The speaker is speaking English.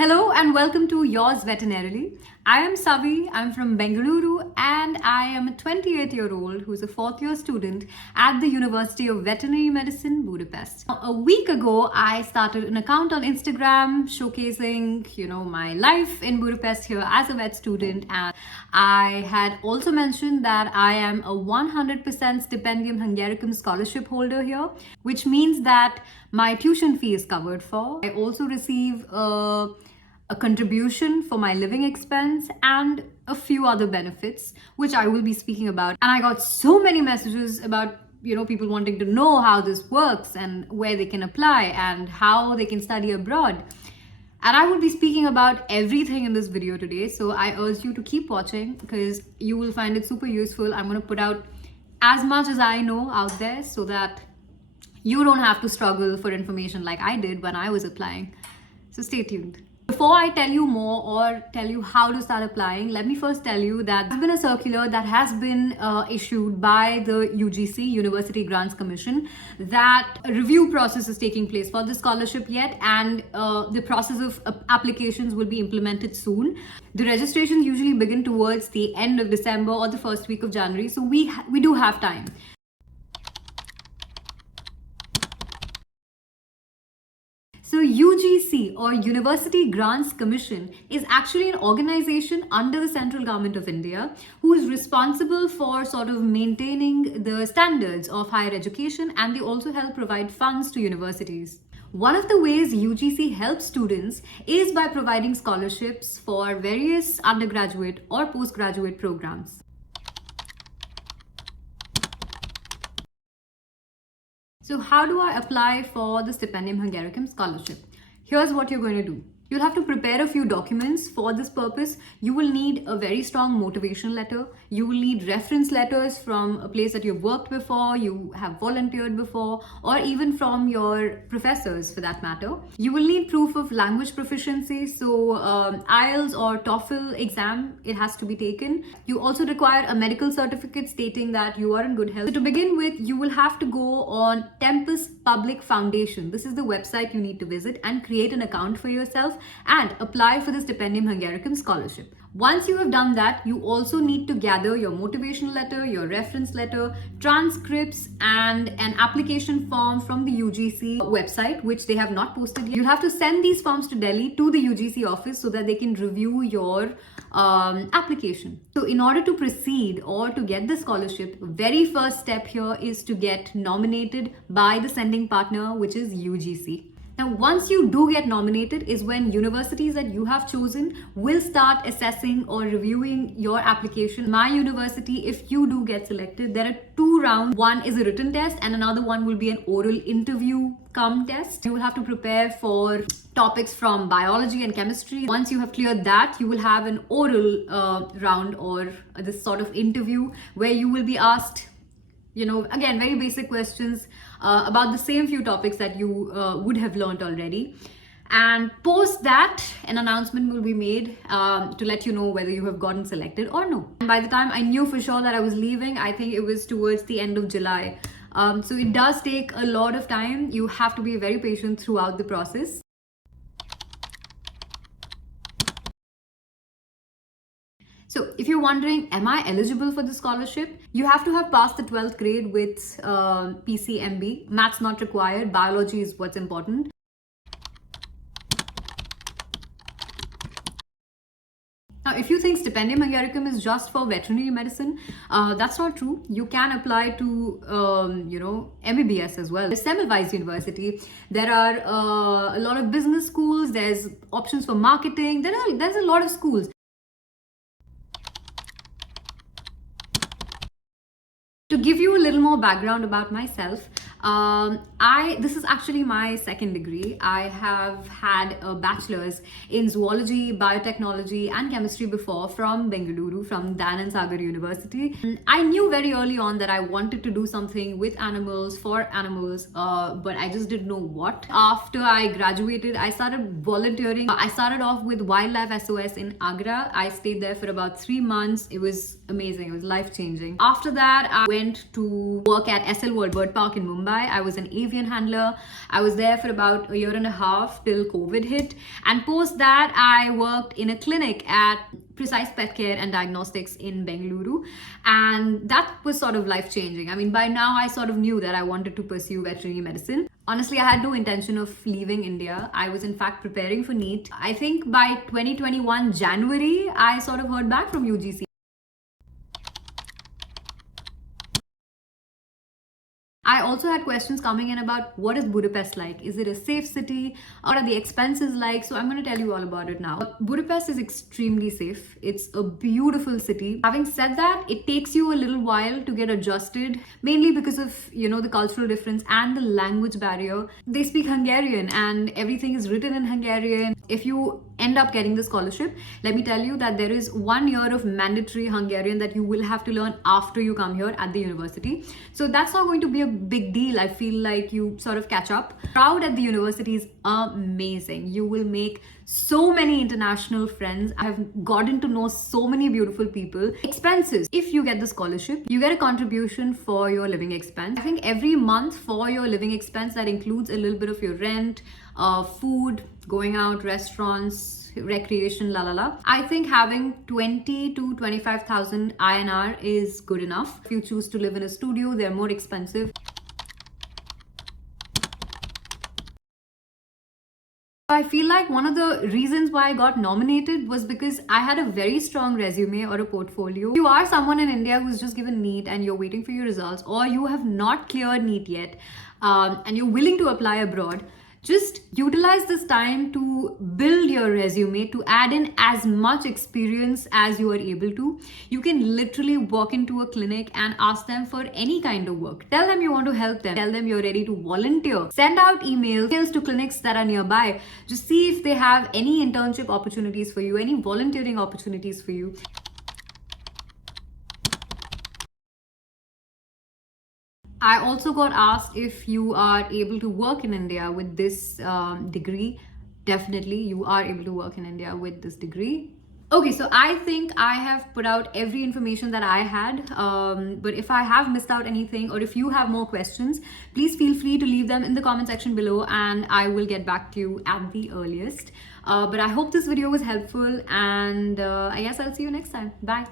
Hello and welcome to Yours Veterinarily. I am Savi, I'm from Bengaluru, and I am a 28-year-old who's a fourth year student at the University of Veterinary Medicine, Budapest. A week ago, I started an account on Instagram showcasing, my life in Budapest here as a vet student, and I had also mentioned that I am a 100% Stipendium Hungaricum scholarship holder here, which means that my tuition fee is covered for. I also receive a contribution for my living expense and a few other benefits, which I will be speaking about. And I got so many messages about people wanting to know how this works and where they can apply and how they can study abroad. And I will be speaking about everything in this video today. So I urge you to keep watching because you will find it super useful. I'm going to put out as much as I know out there so that you don't have to struggle for information like I did when I was applying. So stay tuned. Before I tell you more or tell you how to start applying, let me first tell you that there's been a circular that has been issued by the UGC, University Grants Commission, that a review process is taking place for the scholarship yet, and the process of applications will be implemented soon. The registrations usually begin towards the end of December or the first week of January, so we do have time. So UGC or University Grants Commission is actually an organization under the central government of India who is responsible for sort of maintaining the standards of higher education, and they also help provide funds to universities. One of the ways UGC helps students is by providing scholarships for various undergraduate or postgraduate programs. So how do I apply for the Stipendium Hungaricum scholarship? Here's what you're going to do. You'll have to prepare a few documents for this purpose. You will need a very strong motivation letter. You will need reference letters from a place that you've worked before, you have volunteered before, or even from your professors for that matter. You will need proof of language proficiency. So IELTS or TOEFL exam, it has to be taken. You also require a medical certificate stating that you are in good health. So to begin with, you will have to go on Tempus Public Foundation. This is the website you need to visit and create an account for yourself and apply for the Stipendium Hungaricum scholarship. Once you have done that, you also need to gather your motivation letter, your reference letter, transcripts, and an application form from the UGC website, which they have not posted yet. You'll have to send these forms to Delhi to the UGC office so that they can review your application. So in order to proceed or to get the scholarship, very first step here is to get nominated by the sending partner, which is UGC. Now, once you do get nominated is when universities that you have chosen will start assessing or reviewing your application. My university, if you do get selected, there are two rounds. One is a written test and another one will be an oral interview cum test. You will have to prepare for topics from biology and chemistry. Once you have cleared that, you will have an oral round or this sort of interview where you will be asked again, very basic questions about the same few topics that you would have learned already. And post that, an announcement will be made to let you know whether you have gotten selected or no. And by the time I knew for sure that I was leaving, I think it was towards the end of July. So it does take a lot of time. You have to be very patient throughout the process. So if you're wondering, am I eligible for the scholarship? You have to have passed the 12th grade with PCMB. Maths not required. Biology is what's important. Now, if you think Stipendium Hungaricum is just for veterinary medicine, that's not true. You can apply to, MBBS as well. Semmelweis University, there are a lot of business schools. There's options for marketing. There's a lot of schools. To give you a little more background about myself, this is actually my second degree. I have had a bachelor's in zoology, biotechnology and chemistry before from Bengaluru, from Dayanand Sagar University. I knew very early on that I wanted to do something with animals, for animals, but I just didn't know what. After I graduated, I started volunteering. I started off with Wildlife SOS in Agra. I stayed there for about 3 months. It was amazing. It was life-changing. After that, I went to work at SL World Bird Park in Mumbai. Mumbai. I was an avian handler. I was there for about a year and a half till COVID hit. And post that, I worked in a clinic at Precise Pet Care and Diagnostics in Bengaluru. And that was sort of life changing. I mean, by now I sort of knew that I wanted to pursue veterinary medicine. Honestly, I had no intention of leaving India. I was in fact preparing for NEET. I think by 2021 January, I sort of heard back from UGC. I also had questions coming in about what is Budapest like? Is it a safe city? What are the expenses like? So I'm going to tell you all about it now. Budapest is extremely safe. It's a beautiful city. Having said that, it takes you a little while to get adjusted, mainly because of, the cultural difference and the language barrier. They speak Hungarian and everything is written in Hungarian. If you end up getting the scholarship, let me tell you that there is 1 year of mandatory Hungarian that you will have to learn after you come here at the university. So that's not going to be a big deal. I feel like you sort of catch up. Crowd at the university is amazing. You will make so many international friends. I have gotten to know so many beautiful people. Expenses. If you get the scholarship, you get a contribution for your living expense. I think every month for your living expense, that includes a little bit of your rent, food, going out, restaurants, recreation, I think having 20 to 25,000 INR is good enough. If you choose to live in a studio, they're more expensive. I feel like one of the reasons why I got nominated was because I had a very strong resume or a portfolio. If you are someone in India who's just given NEET and you're waiting for your results, or you have not cleared NEET yet, and you're willing to apply abroad, just utilize this time to build your resume, to add in as much experience as you are able to. You can literally walk into a clinic and ask them for any kind of work. Tell them you want to help them. Tell them you're ready to volunteer. Send out emails to clinics that are nearby. Just see if they have any internship opportunities for you, any volunteering opportunities for you. I also got asked if you are able to work in India with this degree. Definitely, you are able to work in India with this degree. Okay, so I think I have put out every information that I had. But if I have missed out anything, or if you have more questions, please feel free to leave them in the comment section below and I will get back to you at the earliest. But I hope this video was helpful, and I guess I'll see you next time. Bye.